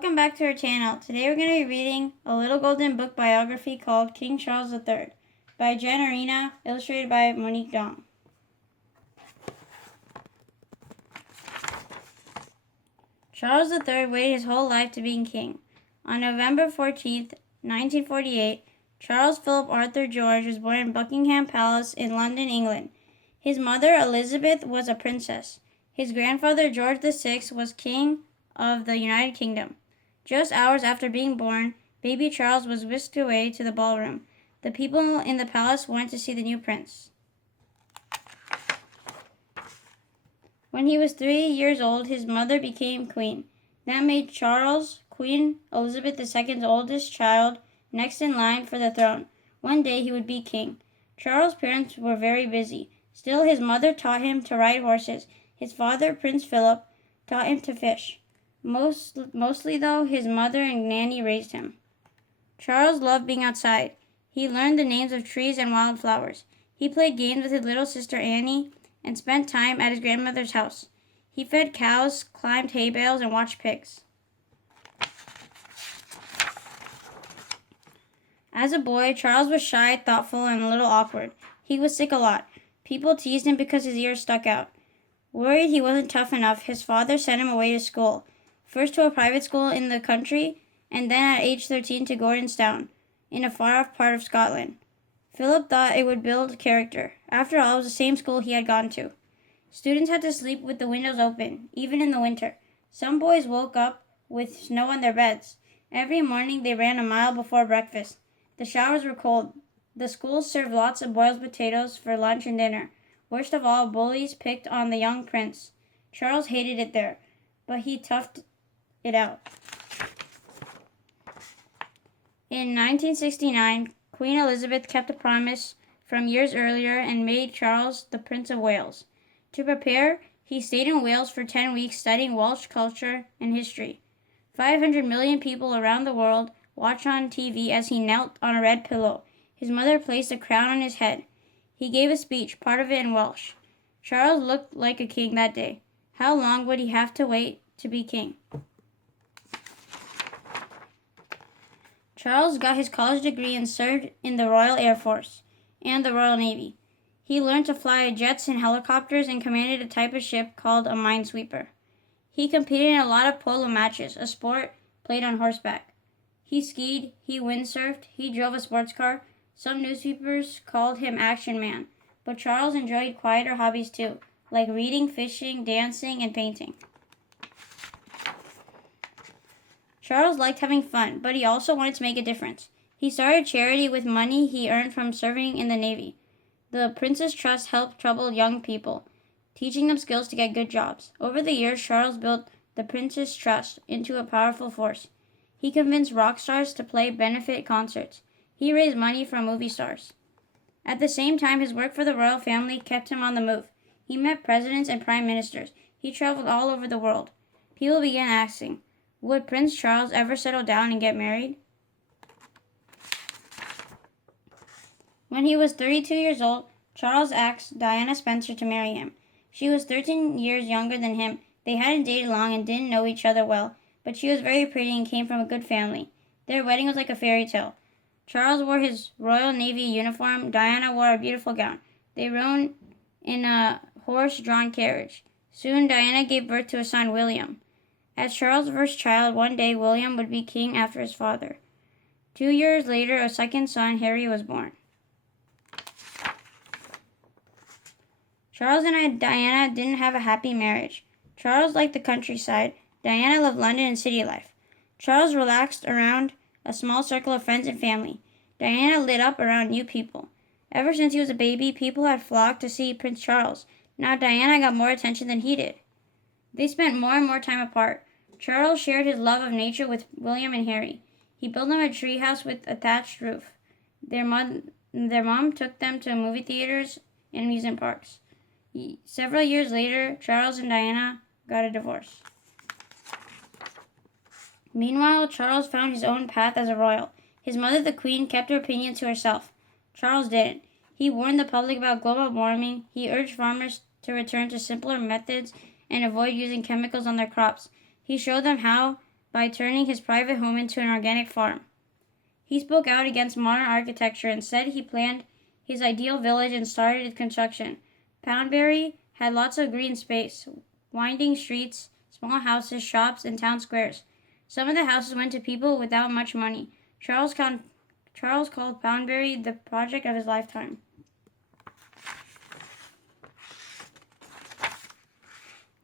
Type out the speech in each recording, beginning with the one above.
Welcome back to our channel. Today we're going to be reading a Little Golden Book biography called King Charles III by Jen Arena, illustrated by Monique. Charles III waited his whole life to be king. On November 14th, 1948, Charles Philip Arthur George was born in Buckingham Palace in London, England. His mother, Elizabeth, was a princess. His grandfather, George VI, was king of the United Kingdom. Just hours after being born, baby Charles was whisked away to the ballroom. The people in the palace wanted to see the new prince. When he was 3 years old, his mother became queen. That made Charles Queen Elizabeth II's oldest child, next in line for the throne. One day he would be king. Charles' parents were very busy. Still, his mother taught him to ride horses. His father, Prince Philip, taught him to fish. Mostly, though, his mother and nanny raised him. Charles loved being outside. He learned the names of trees and wildflowers. He played games with his little sister Annie and spent time at his grandmother's house. He fed cows, climbed hay bales, and watched pigs. As a boy, Charles was shy, thoughtful, and a little awkward. He was sick a lot. People teased him because his ears stuck out. Worried he wasn't tough enough, his father sent him away to school. First to a private school in the country, and then at age 13 to Gordonstown, in a far-off part of Scotland. Philip thought it would build character. After all, it was the same school he had gone to. Students had to sleep with the windows open, even in the winter. Some boys woke up with snow on their beds. Every morning they ran a mile before breakfast. The showers were cold. The school served lots of boiled potatoes for lunch and dinner. Worst of all, bullies picked on the young prince. Charles hated it there, but he toughed it out. In 1969, Queen Elizabeth kept a promise from years earlier and made Charles the Prince of Wales. To prepare, he stayed in Wales for 10 weeks studying Welsh culture and history. 500 million people around the world watched on TV as he knelt on a red pillow. His mother placed a crown on his head. He gave a speech, part of it in Welsh. Charles looked like a king that day. How long would he have to wait to be king? Charles got his college degree and served in the Royal Air Force and the Royal Navy. He learned to fly jets and helicopters and commanded a type of ship called a minesweeper. He competed in a lot of polo matches, a sport played on horseback. He skied, he windsurfed, he drove a sports car. Some newspapers called him Action Man, but Charles enjoyed quieter hobbies too, like reading, fishing, dancing, and painting. Charles liked having fun, but he also wanted to make a difference. He started charity with money he earned from serving in the Navy. The Prince's Trust helped troubled young people, teaching them skills to get good jobs. Over the years, Charles built the Prince's Trust into a powerful force. He convinced rock stars to play benefit concerts. He raised money from movie stars. At the same time, his work for the royal family kept him on the move. He met presidents and prime ministers. He traveled all over the world. People began asking, would Prince Charles ever settle down and get married? When he was 32 years old, Charles asked Diana Spencer to marry him. She was 13 years younger than him. They hadn't dated long and didn't know each other well, but she was very pretty and came from a good family. Their wedding was like a fairy tale. Charles wore his Royal Navy uniform. Diana wore a beautiful gown. They rode in a horse-drawn carriage. Soon, Diana gave birth to a son, William. As Charles' first child, one day William would be king after his father. 2 years later, a second son, Harry, was born. Charles and Diana didn't have a happy marriage. Charles liked the countryside. Diana loved London and city life. Charles relaxed around a small circle of friends and family. Diana lit up around new people. Ever since he was a baby, people had flocked to see Prince Charles. Now Diana got more attention than he did. They spent more and more time apart. Charles shared his love of nature with William and Harry. He built them a treehouse with a thatched roof. Their mom took them to movie theaters and amusement parks. Several years later, Charles and Diana got a divorce. Meanwhile, Charles found his own path as a royal. His mother, the Queen, kept her opinions to herself. Charles didn't. He warned the public about global warming. He urged farmers to return to simpler methods and avoid using chemicals on their crops. He showed them how by turning his private home into an organic farm. He spoke out against modern architecture and said he planned his ideal village and started its construction. Poundbury had lots of green space, winding streets, small houses, shops, and town squares. Some of the houses went to people without much money. Charles called Poundbury the project of his lifetime.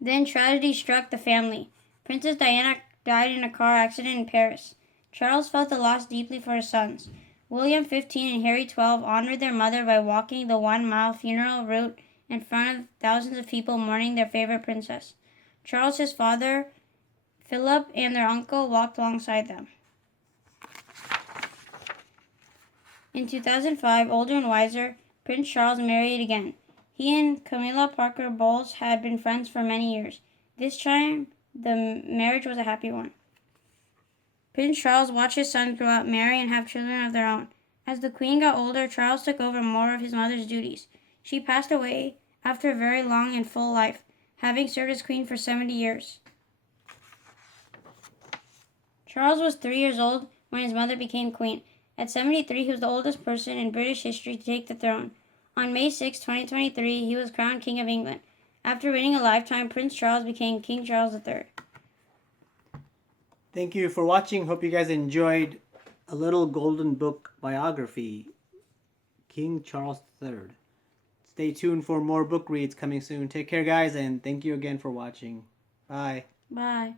Then tragedy struck the family. Princess Diana died in a car accident in Paris. Charles felt the loss deeply for his sons. William, 15, and Harry, 12, honored their mother by walking the 1-mile funeral route in front of thousands of people mourning their favorite princess. Charles, his father, Philip, and their uncle walked alongside them. In 2005, older and wiser, Prince Charles married again. He and Camilla Parker Bowles had been friends for many years. This time, the marriage was a happy one. Prince Charles watched his sons grow up, marry, and have children of their own. As the Queen got older, Charles took over more of his mother's duties. She passed away after a very long and full life, having served as Queen for 70 years. Charles was 3 years old when his mother became Queen. At 73, he was the oldest person in British history to take the throne. On May 6, 2023, he was crowned King of England. After reigning a lifetime, Prince Charles became King Charles III. Thank you for watching. Hope you guys enjoyed a little golden book biography, King Charles III. Stay tuned for more book reads coming soon. Take care, guys, and thank you again for watching. Bye. Bye.